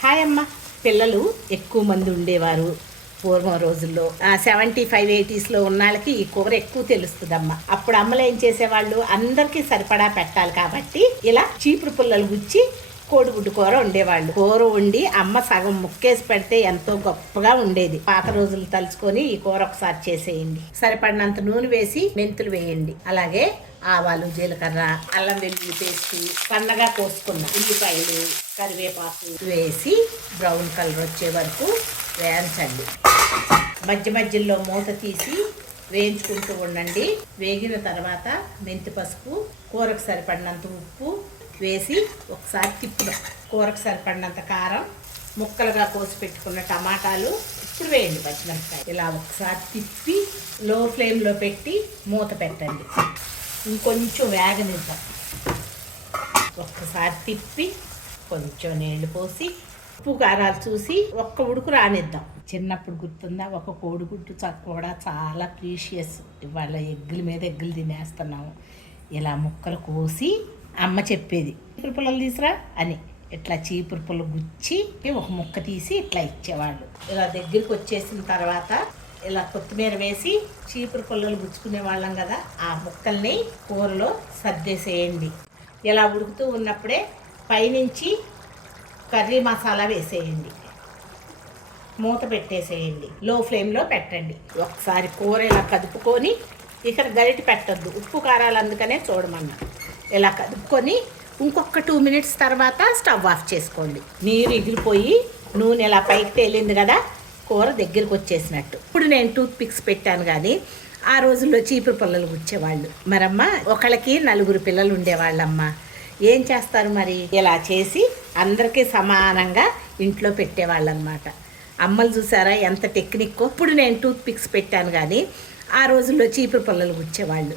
Hi అమ్మ పిల్లలు ఎక్కువ మంది ఉండేవారు పూర్వం రోజుల్లో. సెవెంటీ ఫైవ్ ఎయిటీస్లో ఉన్న వాళ్ళకి ఈ కూర ఎక్కువ తెలుస్తుందమ్మ. అప్పుడు అమ్మలు ఏం చేసేవాళ్ళు? అందరికీ సరిపడా పెట్టాలి కాబట్టి ఇలా చీపురు పుల్లలు గుచ్చి కోడిగుడ్డు కూర ఉండేవాళ్ళు కూర వండి అమ్మ సగం ముక్కేసి పెడితే ఎంతో గొప్పగా ఉండేది. పాత రోజులు తలుచుకొని ఈ కూర ఒకసారి చేసేయండి. సరిపడినంత నూనె వేసి మెంతులు వేయండి. అలాగే ఆవాలు జీలకర్ర అల్లం వెల్లుల్లి పేస్ట్ సన్నగా కోసుకున్న ఉల్లిపాయలు కరివేపాకు వేసి బ్రౌన్ కలర్ వచ్చే వరకు వేయించండి. మధ్య మధ్యలో మూత తీసి వేయించుకుంటూ ఉండండి. వేగిన తర్వాత మెంతి పసుపు కూరకు సరిపడినంత ఉప్పు వేసి ఒకసారి తిప్పుదాం. కూరకు సరిపడినంత కారం ముక్కలుగా కోసి పెట్టుకున్న టమాటాలు ఇప్పుడు వేయండి పచ్చిమిరపకాయ. ఇలా ఒకసారి తిప్పి లో ఫ్లేమ్లో పెట్టి మూత పెట్టండి. ఇంకొంచెం వేగనిద్దాం. ఒక్కసారి తిప్పి కొంచెం నీళ్ళు పోసి ఉప్పు కారాలు చూసి ఒక్క ఉడుకు రానిద్దాం. చిన్నప్పుడు గుర్తుందా? ఒక కోడిగుడ్డు కూడా చాలా ప్రీషియస్. ఇవాళ ఎగ్గుల మీద ఎగ్గులు తినేస్తున్నాము. ఇలా ముక్కలు కోసి అమ్మ చెప్పేది చీపురు పుల్లలు తీసిరా అని. ఇట్లా చీపురు పుల్ల గుచ్చి ఒక ముక్క తీసి ఇట్లా ఇచ్చేవాళ్ళు. ఇలా దగ్గరికి వచ్చేసిన తర్వాత ఇలా కొత్తిమీర వేసి చీపురు పుల్లలు గుచ్చుకునే వాళ్ళం కదా ఆ ముక్కల్ని కూరలో సర్దేసేయండి. ఇలా ఉడుకుతూ ఉన్నప్పుడే పైనుంచి కర్రీ మసాలా వేసేయండి. మూత పెట్టేసేయండి. లో ఫ్లేమ్లో పెట్టండి. ఒకసారి కూర ఇలా కదుపుకొని ఇక్కడ గరిటి పెట్టద్దు. ఉప్పు కారాలు అందుకనే చూడమన్నా. ఇలా కదుపుకొని ఇంకొక టూ మినిట్స్ తర్వాత స్టవ్ ఆఫ్ చేసుకోండి. నీరు ఎగిరిపోయి నూనె ఇలా పైకి తేలింది కదా కూర దగ్గరికి వచ్చేసినట్టు. ఇప్పుడు నేను టూత్ పిక్స్ పెట్టాను కానీ ఆ రోజుల్లో చీపురు పిల్లలు గుచ్చేవాళ్ళు. మరమ్మ ఒకళ్ళకి నలుగురు పిల్లలు ఉండేవాళ్ళమ్మ. ఏం చేస్తారు మరి? ఇలా చేసి అందరికీ సమానంగా ఇంట్లో పెట్టేవాళ్ళు అనమాట అమ్మలు చూసారా ఎంత టెక్నిక్? ఇప్పుడు నేను టూత్ పిక్స్ పెట్టాను కానీ ఆ రోజుల్లో చీపురు పుల్లలు గుచ్చేవాళ్ళు.